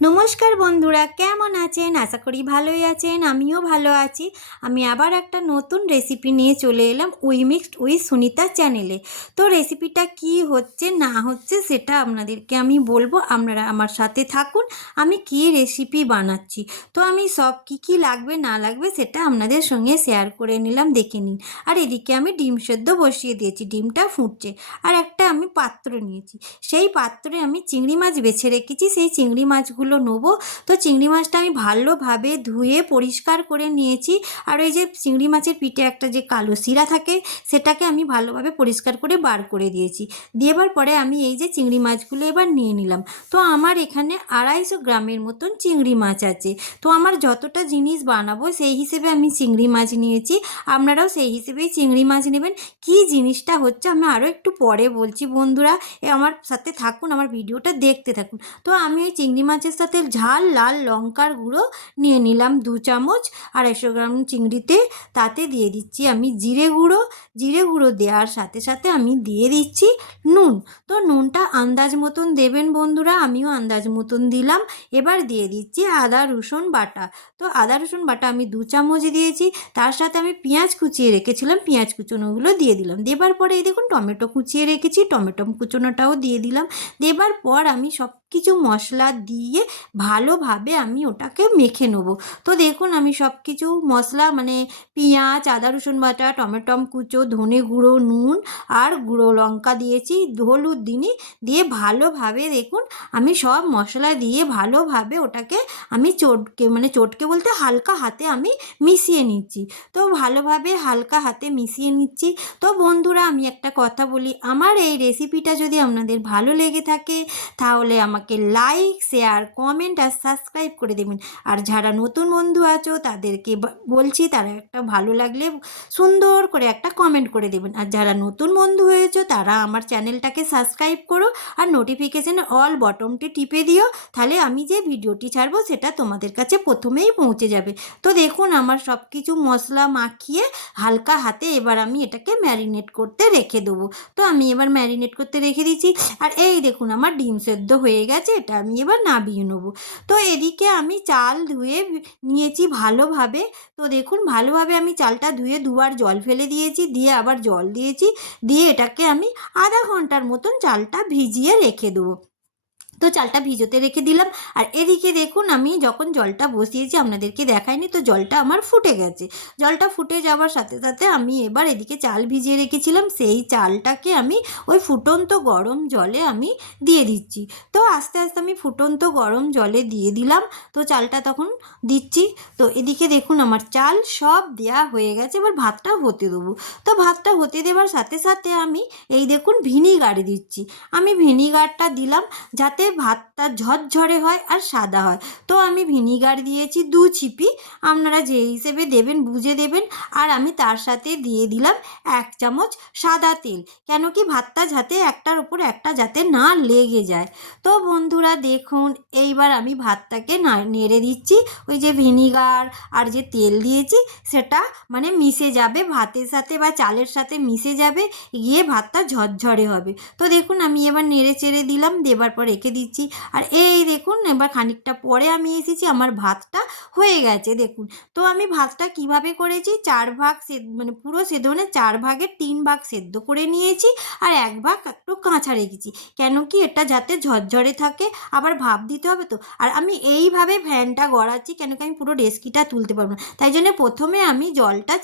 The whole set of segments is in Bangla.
নমস্কার বন্ধুরা, কেমন আছেন? আশা করি ভালোই আছেন, আমিও ভালো আছি। আমি আবার একটা নতুন রেসিপি নিয়ে চলে এলাম উই মিক্সড উই সুনিতা চ্যানেলে। তো রেসিপিটা কি হচ্ছে, না হচ্ছে, সেটা আপনাদেরকে আমি বলব। আপনারা আমার সাথে থাকুন, আমি কি রেসিপি বানাচ্ছি। তো আমি সব কি কি লাগবে, না লাগবে, সেটা আপনাদের সঙ্গে শেয়ার করে নিলাম, দেখে নিন। আর এদিকে আমি ডিম সেদ্ধ বসিয়ে দিয়েছি, ডিমটা ফুটছে। আর একটা আমি পাত্র নিয়েছি। সেই পাত্রে আমি চিংড়ি মাছ বেছে রেখেছি, সেই চিংড়ি মাছগুলো নেব। তো চিংড়ি মাছটা আমি ভালোভাবে ধুয়ে পরিষ্কার করে নিয়েছি। আর ওই যে চিংড়ি মাছের পিঠে একটা যে কালো শিরা থাকে, সেটাকে আমি ভালোভাবে পরিষ্কার করে বার করে দিয়েছি। দেবার পরে আমি এই যে চিংড়ি মাছগুলো এবার নিয়ে নিলাম। তো আমার এখানে আড়াইশো গ্রামের মতন চিংড়ি মাছ আছে। তো আমার যতটা জিনিস বানাবো, সেই হিসেবে আমি চিংড়ি মাছ নিয়েছি। আপনারাও সেই হিসেবেই চিংড়ি মাছ নেবেন। কি জিনিসটা হচ্ছে আমি আরও একটু পরে বলছি বন্ধুরা। আমার সাথে থাকুন, আমার ভিডিওটা দেখতে থাকুন। তো আমি ওই চিংড়ি মাছের সাথে ঝাল, লাল লঙ্কার গুঁড়ো নিয়ে নিলাম দু চামচ আড়াইশো গ্রাম চিংড়িতে। তাতে দিয়ে দিচ্ছি আমি জিরে গুঁড়ো। জিরে গুঁড়ো দেওয়ার সাথে সাথে আমি দিয়ে দিচ্ছি নুন। তো নুনটা আন্দাজ মতন দেবেন বন্ধুরা, আমিও আন্দাজ মতন দিলাম। এবার দিয়ে দিচ্ছি আদা, রসুন, বাটা। তো আদা, রসুন, বাটা আমি দু চামচ দিয়েছি। তার সাথে আমি পেঁয়াজ কুচিয়ে রেখেছিলাম। পেঁয়াজ কুচোনোগুলো দিয়ে দিলাম। দেবার পরে এই দেখুন টমেটো কুচিয়ে রেখেছি, টমেটো কুচোনোটাও দিয়ে দিলাম। দেবার পর আমি সব কিছু মশলা দিয়ে ভালোভাবে আমি ওটাকে মেখে নেব। তো দেখুন, আমি সব কিছু মশলা মানে পেঁয়াজ, আদা, রসুন বাটা টমেটম কুচো, ধনে গুঁড়ো, নুন আর গুঁড়ো লঙ্কা দিয়েছি, হলুদ দিনই দিয়ে ভালোভাবে দেখুন, আমি সব মশলা দিয়ে ভালোভাবে ওটাকে আমি চটকে মানে চটকে বলতে হালকা হাতে আমি মিশিয়ে নিচ্ছি। তো ভালোভাবে হালকা হাতে মিশিয়ে নিচ্ছি। তো বন্ধুরা, আমি একটা কথা বলি, আমার এই রেসিপিটা যদি আপনাদের ভালো লেগে থাকে, তাহলে আমাকে লাইক শেয়ার কমেন্ট আর সাবস্ক্রাইব করে দেবেন। আর যারা নতুন বন্ধু আছো, তাদেরকে বলছি, তারা একটা ভালো লাগলে সুন্দর করে একটা কমেন্ট করে দেবেন। আর যারা নতুন বন্ধু হয়েছো, তারা আমার চ্যানেলটাকে সাবস্ক্রাইব করো আর নোটিফিকেশান অল বটমটি টিপে দিও। তাহলে আমি যে ভিডিওটি ছাড়বো, সেটা তোমাদের কাছে প্রথমেই পৌঁছে যাবে। তো দেখুন, আমার সব কিছু মশলা মাখিয়ে হালকা হাতে এবার আমি এটাকে ম্যারিনেট করতে রেখে দেবো। তো আমি এবার ম্যারিনেট করতে রেখে দিচ্ছি। আর এই দেখুন, আমার ডিম সেদ্ধ হয়ে গেছে। এটা আমি এবার নাবিয়ে নেব। তো এদিকে আমি চাল ধুয়ে নিয়েছি ভালোভাবে। তো দেখুন, ভালোভাবে আমি চালটা ধুয়ে দুবার জল ফেলে দিয়েছি, দিয়ে আবার জল দিয়েছি, দিয়ে এটাকে আমি আধা ঘণ্টার মতন চালটা ভিজিয়ে রেখে দেবো। তো চালটা ভিজোতে রেখে দিলাম। আর এদিকে দেখুন, আমি যখন জলটা বসিয়েছি, আপনাদেরকে দেখাইনি, তো জলটা আমার ফুটে গেছে। জলটা ফুটে যাওয়ার সাথে সাথে আমি এবার এদিকে চাল ভিজিয়ে রেখেছিলাম। সেই চালটাকে আমি ওই ফুটন্ত গরম জলে আমি দিয়ে দিচ্ছি। তো আস্তে আস্তে আমি ফুটন্ত গরম জলে দিয়ে দিলাম। তো চালটা তখন দিচ্ছি। তো এদিকে দেখুন, আমার চাল সব দেয়া হয়ে গেছে। এবার ভাতটা হতে দেবো। তো ভাতটা হতে দেওয়ার সাথে সাথে আমি এই দেখুন, ভিনিগার দিচ্ছি। আমি ভিনিগারটা দিলাম যাতে ভাতটা ঝরঝরে হয় আর সাদা হয়। তো আমি ভিনিগার দিয়েছি দু ছিপি। আপনারা যে হিসেবে দেবেন বুঝে দেবেন। আর আমি তার সাথে দিয়ে দিলাম এক চামচ সাদা তেল। কেন কি ভাতটা যাতে একটার উপর একটা যাতে না লেগে যায়। তো বন্ধুরা দেখুন, এইবার আমি ভাতটাকে নেড়ে দিচ্ছি। ওই যে ভিনিগার আর যে তেল দিয়েছি, সেটা মানে মিশে যাবে, ভাতের সাথে বা চালের সাথে মিশে যাবে, গিয়ে ভাতটা ঝরঝরে হবে। তো দেখুন, আমি এবার নেড়ে চেড়ে দিলাম, দেবার পর রেখে দিচ্ছি। আর এই দেখুন, এবার খানিকটা পরে আমি এসেছি, আমার ভাতটা হয়ে গেছে, দেখুন। তো আমি ভাতটা কীভাবে করেছি? চার ভাগ মানে পুরো সেদ্ধ মানে চার ভাগের তিন ভাগ সেদ্ধ করে নিয়েছি আর এক ভাগ একটু কাঁচা রেখেছি। কেন কি এটা যাতে ঝরঝরে থাকে, আবার ভাপ দিতে হবে তো। আর আমি এইভাবে ফ্যানটা গড়াচ্ছি, কেন কি আমি পুরো রেসকিটা তুলতে পারব না। তাই জন্য প্রথমে আমি জলটা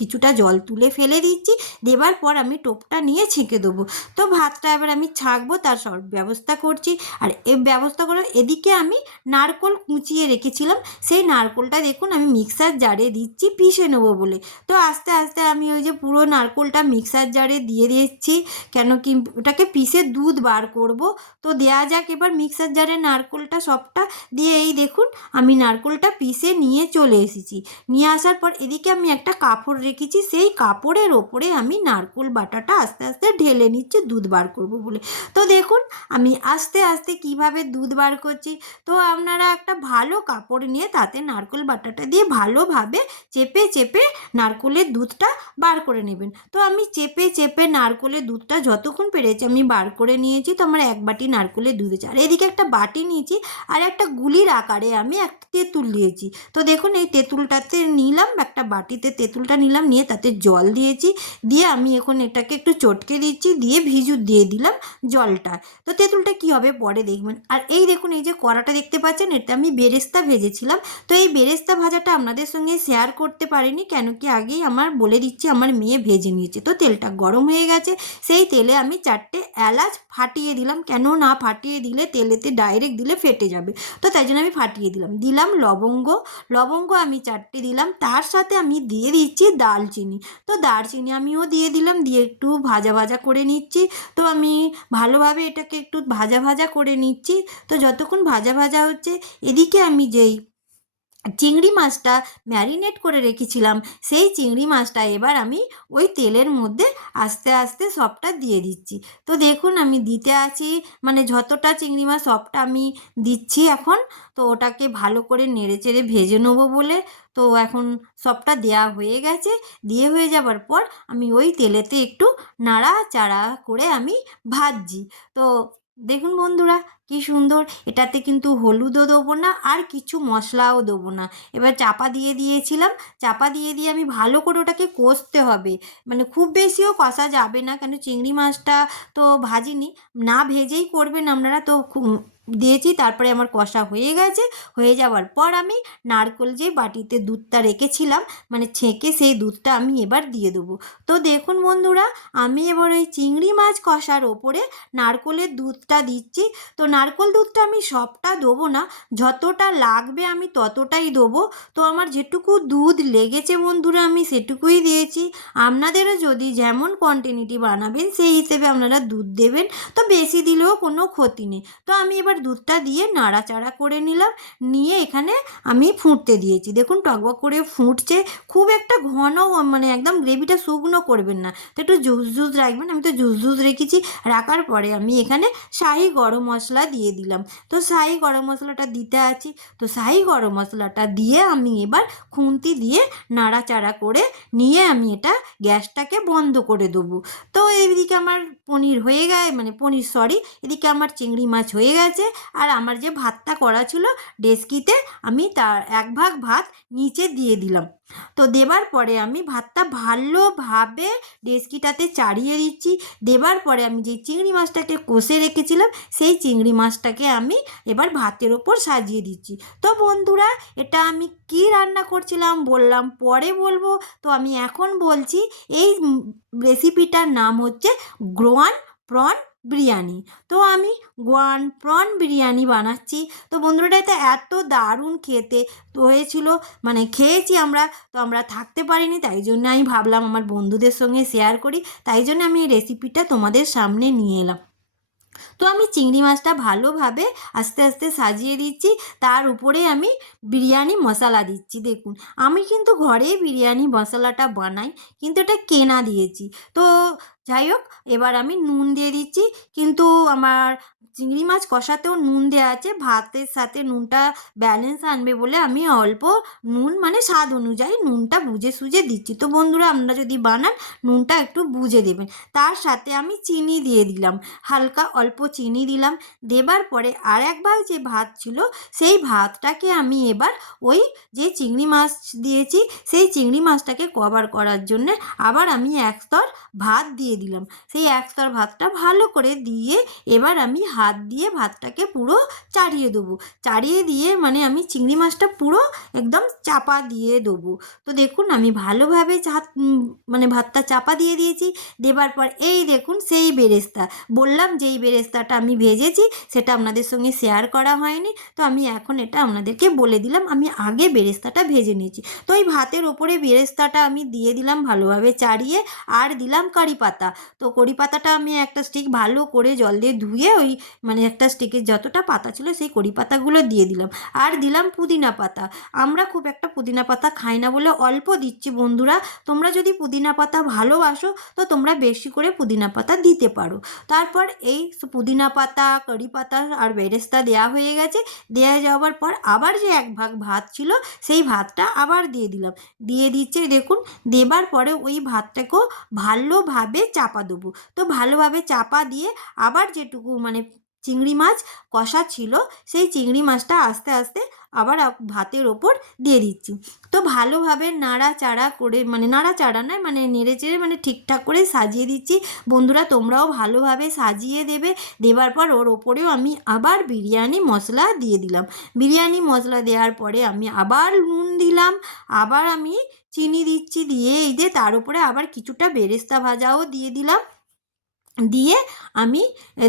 কিছুটা জল তুলে ফেলে দিচ্ছি, দেবার পর আমি টোপটা নিয়ে ছেঁকে দেবো। তো ভাতটা এবার আমি ছাঁকবো, তার সব ব্যবস্থা করছি। আর এই ব্যবস্থা করে এদিকে আমি নারকোল কুচিয়ে রেখেছিলাম। সেই নারকোলটা দেখুন আমি মিক্সার জারে দিচ্ছি, পিষে নেব বলে। তো আস্তে আস্তে আমি ওই যে পুরো নারকোলটা মিক্সার জারে দিয়ে দিচ্ছি কেন কি ওটাকে পিষে দুধ বার করব। তো দেয়া যাক এবার মিক্সার জারে নারকোলটা সবটা দিয়ে এই দেখুন আমি নারকোলটা পিষে নিয়ে চলে এসেছি। নিয়ে আসার পর এদিকে আমি একটা কাপড় রেখেছি। সেই কাপড়ের ওপরে আমি নারকোল বাটাটা আস্তে আস্তে ঢেলে নিচ্ছি, দুধ বার করব বলে। তো দেখুন আমি আস্তে আস্তে আস্তে কীভাবে দুধ বার করছি? তো আপনারা একটা ভালো কাপড় নিয়ে তাতে নারকেল বাটাটা দিয়ে ভালোভাবে চেপে চেপে নারকেলের দুধটা বার করে নেবেন। তো আমি চেপে চেপে নারকেলের দুধটা যতক্ষণ পেরেছি আমি বার করে নিয়েছি। তো আমার এক বাটি নারকেলের দুধ আছে। আর এদিকে একটা বাটি নিয়েছি আর একটা গুলির আকারে আমি একটা তেঁতুল দিয়েছি। তো দেখুন এই তেঁতুলটাতে নিলাম, একটা বাটিতে তেঁতুলটা নিলাম, নিয়ে তাতে জল দিয়েছি। দিয়ে আমি এখন এটাকে একটু চটকে দিচ্ছি, দিয়ে ভিজু দিয়ে দিলাম জলটা। তো তেঁতুলটা কি হবে পরে দেখবেন। আর এই দেখুন, এই যে কড়াটা দেখতে পাচ্ছেন এটা আমি বেরেস্তা ভেজেছিলাম। তো এই বেরেস্তা ভাজাটা আপনাদের সঙ্গে শেয়ার করতে পারিনি, কেন কি আগেই আমার বলে দিচ্ছি, আমার মেয়ে ভেজে নিয়েছে। তো তেলটা গরম হয়ে গেছে, সেই তেলে আমি চারটে এলাচ ফাটিয়ে দিলাম। কেন না ফাটিয়ে দিলে তেলেতে ডাইরেক্ট দিলে ফেটে যাবে। তো তাই জন্য আমি ফাটিয়ে দিলাম। দিলাম লবঙ্গ লবঙ্গ আমি চারটে দিলাম। তার সাথে আমি দিয়ে দিচ্ছি দালচিনি তো দারচিনি আমিও দিয়ে দিলাম, দিয়ে একটু ভাজা ভাজা করে নিচ্ছি। তো আমি ভালোভাবে এটাকে একটু ভাজা ভাজা করে নিচ্ছি। তো যতক্ষণ ভাজা ভাজা হচ্ছে, এদিকে আমি যেই চিংড়ি মাছটা ম্যারিনেট করে রেখেছিলাম, সেই চিংড়ি মাছটা এবার আমি ওই তেলের মধ্যে আস্তে আস্তে সবটা দিয়ে দিচ্ছি। তো দেখুন আমি দিতে আছি মানে যতটা চিংড়ি মাছ সবটা আমি দিচ্ছি এখন, তো ওটাকে ভালো করে নেড়ে চেড়ে ভেজে নেব বলে, তো এখন সবটা দেয়া হয়ে গেছে। দিয়ে হয়ে যাবার পর আমি ওই তেলেতে একটু নাড়া চাড়া করে আমি ভাজছি। তো দেখুন বন্ধুরা, কি সুন্দর। এটাতে কিন্তু হলুদও দেবো না, আর কিছু মশলাও দেবো না। এবার চাপা দিয়ে দিয়েছিলাম। চাপা দিয়ে দিয়ে আমি ভালো করে ওটাকে কষতে হবে। মানে খুব বেশিও কষা যাবে না, কেন চিংড়ি মাছটা তো ভাজিনি। না ভেজেই করবেন আপনারা, তো খুব দিয়েছি, তারপরে আমার কষা হয়ে গেছে। হয়ে যাওয়ার পর আমি নারকেল যে বাটিতে দুধটা রেখেছিলাম মানে ছেঁকে সেই দুধটা আমি এবার দিয়ে দেবো। তো দেখুন বন্ধুরা, আমি এবার ওই চিংড়ি মাছ কষার ওপরে নারকেলের দুধটা দিচ্ছি। তো নারকেল দুধটা আমি সবটা দেবো না, যতটা লাগবে আমি ততটাই দেবো। তো আমার যেটুকু দুধ লেগেছে বন্ধুরা, আমি সেটুকুই দিয়েছি। আপনাদেরও যদি যেমন কোয়ান্টিটি বানাবেন, সেই হিসেবে আপনারা দুধ দেবেন। তো বেশি দিলেও কোনো ক্ষতি নেই। তো আমি এবার দুধটা দিয়ে নাড়াচাড়া করে নিলাম। নিয়ে এখানে আমি ফুটতে দিয়েছি। দেখুন টকবক করে ফুটছে। খুব একটা ঘন মানে একদম গ্রেভিটা শুকনো করবেন না। তো একটু জুস জুস রাখবেন। আমি তো জুস জুস রেখেছি। রাখার পরে আমি এখানে শাহি গরম মশলা দিয়ে দিলাম। তো শাহি গরম মশলাটা দিতে আছি। তো শাহি গরম মশলাটা দিয়ে আমি এবার খুন্তি দিয়ে নাড়াচাড়া করে নিয়ে আমি এটা গ্যাসটাকে বন্ধ করে দেবো। তো এইদিকে আমার পনির হয়ে গেছে মানে পনির সরি এদিকে আমার চিংড়ি মাছ হয়ে গেছে। আর আমার যে ভাতটা করা ছিল ডেস্কিতে, আমি তার এক ভাগ ভাত নিচে দিয়ে দিলাম। তো দেবার পরে আমি ভাতটা ভালোভাবে ডেস্কিটাতে চাড়িয়ে দিচ্ছি। দেবার পরে আমি যে চিংড়ি মাছটাকে কষে রেখেছিলাম, সেই চিংড়ি মাছটাকে আমি এবার ভাতের ওপর সাজিয়ে দিচ্ছি। তো বন্ধুরা, এটা আমি কি রান্না করছিলাম বললাম, পরে বলব। তো আমি এখন বলছি, এই রেসিপিটার নাম হচ্ছে গ্রোয়ান প্রন বিরিয়ানি। তো আমি গোয়ান প্রন বিরিয়ানি বানাচ্ছি। তো বন্ধুরা, এটা এত দারুণ খেতে। হয়েছিল মানে খেয়েছি আমরা, তো আমরা থাকতে পারিনি, তাই জন্য আমি ভাবলাম আমার বন্ধুদের সঙ্গে শেয়ার করি। তাই জন্য আমি এই রেসিপিটা তোমাদের সামনে নিয়ে এলাম। তো আমি চিংড়ি মাছটা ভালোভাবে আস্তে আস্তে সাজিয়ে দিচ্ছি। তার উপরে আমি বিরিয়ানি মশলা দিচ্ছি, দেখুন। আমি কিন্তু ঘরে বিরিয়ানি মশলাটা বানাই, কিন্তু এটা কেনা দিয়েছি। তো যাই হোক, এবার আমি নুন দিয়ে দিচ্ছি। কিন্তু আমার চিংড়ি মাছ কষাতেও নুন দেওয়া আছে। ভাতের সাথে নুনটা ব্যালেন্স আনবে বলে আমি অল্প নুন মানে স্বাদ অনুযায়ী নুনটা বুঝে সুঝে দিচ্ছি। তো বন্ধুরা, আপনারা যদি বানান, নুনটা একটু বুঝে দেবেন। তার সাথে আমি চিনি দিয়ে দিলাম। হালকা অল্প চিনি দিলাম। দেবার পরে আর একবার যে ভাত ছিল, সেই ভাতটাকে আমি এবার ওই যে চিংড়ি মাছ দিয়েছি, সেই চিংড়ি মাছটাকে কভার করার জন্য আবার আমি এক স্তর ভাত দিয়ে দিলাম। সেই এক স্তর ভাতটা ভালো করে দিয়ে এবার আমি হাত দিয়ে ভাতটাকে পুরো চাড়িয়ে দেবো। চাড়িয়ে দিয়ে মানে আমি চিংড়ি মাছটা পুরো একদম চাপা দিয়ে দেবো। তো দেখুন আমি ভালোভাবে চাত মানে ভাতটা চাপা দিয়ে দিয়েছি। দেবার পর এই দেখুন সেই বেরেস্তা। বললাম যেই বেরেস্তাটা আমি ভেজেছি সেটা আপনাদের সঙ্গে শেয়ার করা হয়নি। তো আমি এখন এটা আপনাদেরকে বলে দিলাম, আমি আগে বেরেস্তাটা ভেজে নিয়েছি। তো এই ভাতের ওপরে বেরেস্তাটা আমি দিয়ে দিলাম ভালোভাবে চাড়িয়ে। আর দিলাম কারি পাতা। পাতা তো কড়ি পাতাটা আমি একটা স্টিক ভালো করে জল দিয়ে ধুয়ে ওই মানে একটা স্টিকের যতটা পাতা ছিল সেই কড়ি পাতাগুলো দিয়ে দিলাম। আর দিলাম পুদিনা পাতা। আমরা খুব একটা পুদিনা পাতা খাই না বলে অল্প দিচ্ছি বন্ধুরা। তোমরা যদি পুদিনা পাতা ভালোবাসো তো তোমরা বেশি করে পুদিনা পাতা দিতে পারো। তারপর এই পুদিনা পাতা কারি পাতা আর বেরেস্তা দেওয়া হয়ে গেছে। দেওয়া যাওয়ার পর আবার যে এক ভাগ ভাত ছিল সেই ভাতটা আবার দিয়ে দিলাম। দিয়ে দিচ্ছে দেখুন, দেবার পরে ওই ভাতটাকেও ভালোভাবে চাপা দেবো। তো ভালোভাবে চাপা দিয়ে আবার যেটুকু মানে চিংড়ি মাছ কষা ছিল, সেই চিংড়ি মাছটা আস্তে আস্তে আবার ভাতের ওপর দিয়ে দিচ্ছি। তো ভালোভাবে নাড়াচাড়া করে মানে নাড়াচাড়া নয় মানে নেড়ে চেড়ে মানে ঠিকঠাক করে সাজিয়ে দিচ্ছি। বন্ধুরা, তোমরাও ভালোভাবে সাজিয়ে দেবে, দেবার পর ওর ওপরেও আমি আবার বিরিয়ানি মশলা দিয়ে দিলাম। বিরিয়ানি মশলা দেওয়ার পরে আমি আবার নুন দিলাম, আবার আমি চিনি দিচ্ছি দিয়ে এই যে তার উপরে আবার কিছুটা বেরেস্তা ভাজাও দিয়ে দিলাম। দিয়ে আমি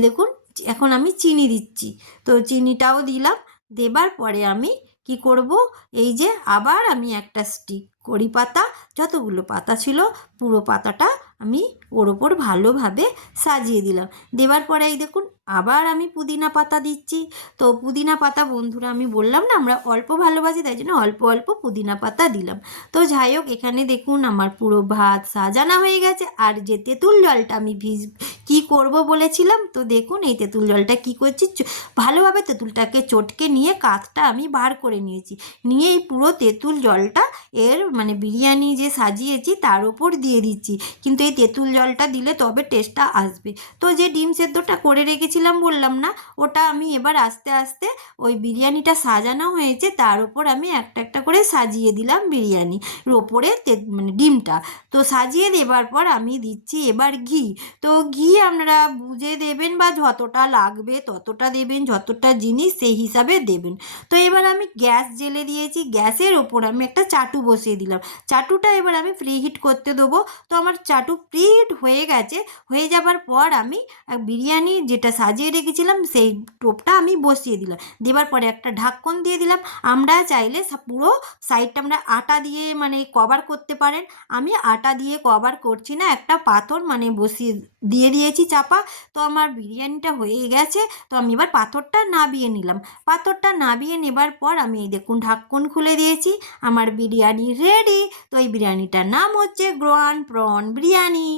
দেখুন এখন আমি চিনি দিচ্ছি। তো চিনিটাও দিলাম, দেবার পরে আমি কি করব? এই যে আবার আমি একটা স্টিক কড়ি পাতা, যতগুলো পাতা ছিল, পুরো পাতাটা আমি ওর ওপর ভালোভাবে সাজিয়ে দিলাম। দেবার পরে এই দেখুন আবার আমি পুদিনা পাতা দিচ্ছি। তো পুদিনা পাতা বন্ধুরা আমি বললাম না, আমরা অল্প ভালোবাসি, তাই জন্য অল্প অল্প পুদিনা পাতা দিলাম। তো যাই হোক, এখানে দেখুন আমার পুরো ভাত সাজানো হয়ে গেছে। আর যে তেঁতুল জলটা আমি ভিজ, কী করব বলেছিলাম? তো দেখুন এই তেঁতুল জলটা কি করছি। ভালোভাবে তেঁতুলটাকে চটকে নিয়ে কাতটা আমি বার করে নিয়েছি। নিয়ে এই পুরো তেঁতুল জলটা এর মানে বিরিয়ানি যে সাজিয়েছি, তার ওপর দিয়ে দিচ্ছি। কিন্তু এই তেঁতুল জলটা দিলে তবে টেস্টটা আসবে। তো যে ডিম সেদ্ধটা করে রেখেছিলাম বললাম না, ওটা আমি এবার আস্তে আস্তে ওই বিরিয়ানিটা সাজানো হয়েছে, তার ওপর আমি একটা একটা করে সাজিয়ে দিলাম বিরিয়ানির ওপরে মানে ডিমটা। তো সাজিয়ে দেবার পর আমি দিচ্ছি এবার ঘি। তো ঘি আপনারা বুঝে দেবেন বা যতটা লাগবে ততটা দেবেন, যতটা জিনিস সেই হিসাবে দেবেন। তো এবার আমি গ্যাস জেলে দিয়েছি, গ্যাসের ওপর আমি একটা চাটু বসিয়ে দিলাম। চাটুটা এবার আমি প্রি হিট করতে দেবো। তো আমার চাটু প্রি হিট হয়ে গেছে, হয়ে যাবার পর আমি বিরিয়ানি যেটা সাজিয়ে রেখেছিলাম, সেই টোপটা আমি বসিয়ে দিলাম। দেবার পরে একটা ঢাকন দিয়ে দিলাম। আমরা চাইলে পুরো সাইডটা আমরা আটা দিয়ে মানে কভার করতে পারেন। আমি আটা দিয়ে কভার করছি না, একটা পাথর মানে বসিয়ে দিয়ে দিয়েছি চাপা। তো আমার বিরিয়ানিটা হয়ে গেছে, তো আমি এবার পাথরটা নাবিয়ে নিলাম। পাথরটা নাবিয়ে নেবার পর আমি এই দেখুন ঢাক্কন খুলে দিয়েছি, আমার বিরিয়ানি রেডি তো এই বিরিয়ানিটার নাম হচ্ছে গ্রোয়ান প্রন বিরিয়ানি।